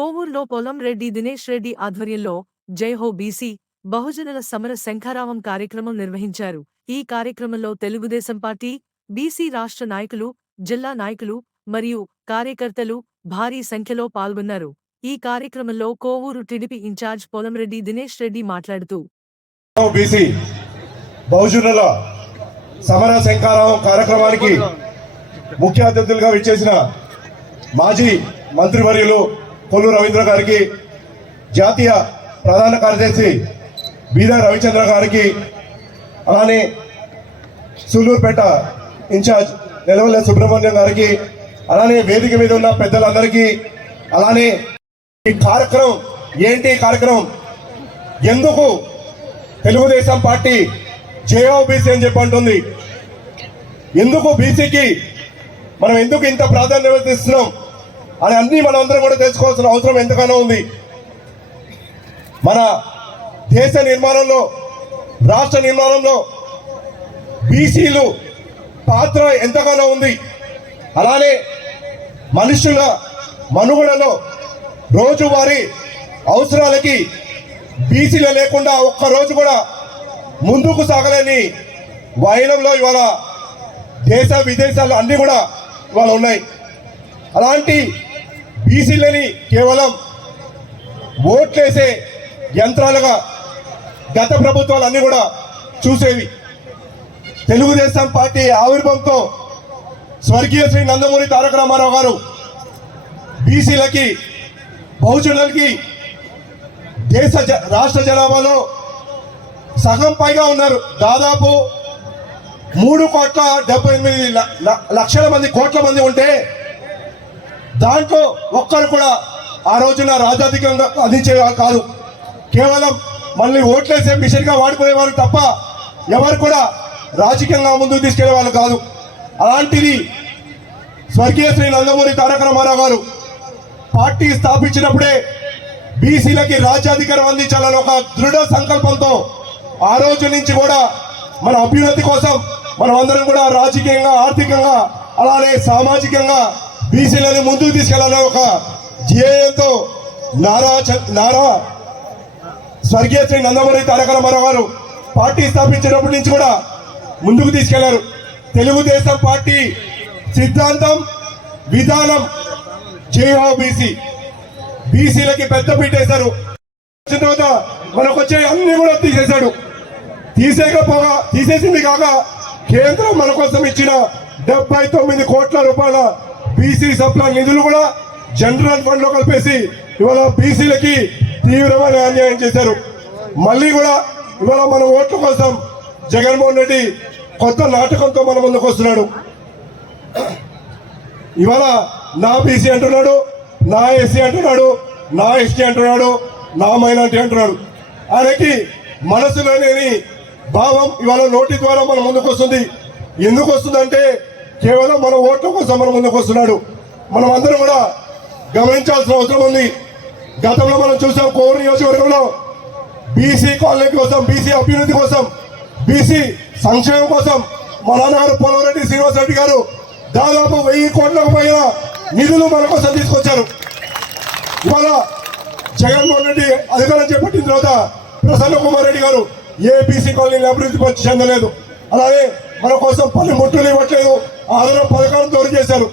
కోవూరులో పొలంరెడ్డి దినేష్ రెడ్డి ఆధ్వర్యంలో జైహో బీసీ బహుజనుల సమర శంఖారావం కార్యక్రమం నిర్వహించారు. ఈ కార్యక్రమంలో తెలుగుదేశం పార్టీ, బీసీ రాష్ట్ర నాయకులు, జిల్లా నాయకులు మరియు కార్యకర్తలు భారీ సంఖ్యలో పాల్గొన్నారు. ఈ కార్యక్రమంలో కోవూరు టీడీపీ ఇన్ఛార్జ్ పొలంరెడ్డి దినేష్ రెడ్డి మాట్లాడుతూ బీసీ బహుజనుల సమర శంఖారావం కార్యక్రమానికి ముఖ్య అతిథులుగా విచ్చేసిన మాజీ మంత్రివర్యులు కొల్లు రవీంద్ర గారికి, జాతీయ ప్రధాన కార్యదర్శి బీదా రవిచంద్ర గారికి, అలానే సూలూరుపేట ఇన్ఛార్జ్ నెలవల్ల సుబ్రహ్మణ్యం గారికి, అలానే వేదిక మీద ఉన్న పెద్దలందరికీ, అలానే ఈ కార్యక్రమం ఏంటి కార్యక్రమం ఎందుకు తెలుగుదేశం పార్టీ జేఓ బీసీ అని చెప్పి అంటుంది, ఎందుకు బీసీకి మనం ఎందుకు ఇంత ప్రాధాన్యత ఇస్తున్నాం అని అన్ని మనం అందరం కూడా తెలుసుకోవాల్సిన అవసరం ఎంతగానో ఉంది. మన దేశ నిర్మాణంలో, రాష్ట్ర నిర్మాణంలో బీసీలు పాత్ర ఎంతగానో ఉంది. అలానే మనుషుల మనుగడలో రోజువారీ అవసరాలకి బీసీలు లేకుండా ఒక్కరోజు కూడా ముందుకు సాగలేని వైనంలో ఇవాళ దేశ విదేశాలు అన్ని కూడా ఇవాళ ఉన్నాయి. అలాంటి బీసీలని కేవలం ఓట్లేసే యంత్రాలుగా గత ప్రభుత్వాలు అన్ని కూడా చూసేవి. తెలుగుదేశం పార్టీ ఆవిర్భావంతో స్వర్గీయ శ్రీ నందమూరి తారక రామారావు గారు బీసీలకి, బహుజనులకి దేశ రాష్ట్ర జనాభాలో సగం పైగా ఉన్నారు. దాదాపు 3,78,00,000 కోట్ల మంది ఉంటే దాంట్లో ఒక్కరు కూడా ఆ రోజున రాజాధికంగా అందించేవారు కాదు. కేవలం మళ్ళీ ఓట్లేసే మిషన్గా వాడిపోయేవారు తప్ప ఎవరు కూడా రాజకీయంగా ముందుకు తీసుకెళ్లే వాళ్ళు కాదు. అలాంటిది స్వర్గీయ శ్రీ నందమూరి తారక రామారావు గారు పార్టీ స్థాపించినప్పుడే బీసీలకి రాజ్యాధికారం అందించాలని ఒక దృఢ సంకల్పంతో ఆ రోజు నుంచి కూడా మన అభ్యున్నతి కోసం మనం అందరం కూడా రాజకీయంగా, ఆర్థికంగా, అలానే సామాజికంగా బీసీలని ముందుకు తీసుకెళ్లాలని ఒక ధ్యేయంతో నారా స్వర్గీయ శ్రీ నందమూరి తారక రామారావు గారు పార్టీ స్థాపించినప్పటి నుంచి కూడా ముందుకు తీసుకెళ్లారు. తెలుగుదేశం పార్టీ సిద్ధాంతం, విధానం జేహో బీసీ. బీసీలకి పెద్ద పీటేశారు. తర్వాత మనకు వచ్చే అన్ని కూడా తీసేశాడు. తీసేసింది కాక కేంద్రం మన కోసం ఇచ్చిన 79 కోట్ల రూపాయల బీసీ సప్లా నిధులు కూడా జనరల్ ఫండ్ లో కలిపేసి ఇవాళ బీసీలకి తీవ్రమైన అన్యాయం చేశారు. మళ్ళీ కూడా ఇవాళ మన ఓట్ల కోసం జగన్మోహన్ రెడ్డి కొత్త నాటకంతో మన ముందుకు వస్తున్నాడు. ఇవాళ నా బీసీ అంటున్నాడు, నా ఎస్సీ అంటున్నాడు, నా ఎస్టీ అంటున్నాడు, నా మైనార్టీ అంటున్నాడు. ఆయనకి మనసులో లేని భావం ఇవాళ నోటి ద్వారా మన ముందుకు వస్తుంది. ఎందుకు వస్తుందంటే కేవలం మన ఓట్ల కోసం మన ముందుకు వస్తున్నాడు. మనం అందరం కూడా గమనించాల్సిన అవసరం ఉంది. గతంలో మనం చూసాం కోవూరు నియోజకవర్గంలో బీసీ కాలనీ కోసం, బీసీ అభ్యున్నతి కోసం, బీసీ సంక్షేమం కోసం మా నాన్నగారు పొలంరెడ్డి శ్రీనివాస్ రెడ్డి గారు దాదాపు 1000 కోట్లకు పైన నిధులు మన కోసం తీసుకొచ్చారు. ఇవాళ జగన్మోహన్ రెడ్డి అధికారం చేపట్టిన తర్వాత ప్రసన్న కుమార్ రెడ్డి గారు ఏ బీసీ కాలనీని అభివృద్ధి చెందలేదు. అలాగే మన కోసం పని ముట్టులు ఇవ్వట్లేదు, ఆదరణ పథకాలను దూరం చేశారు.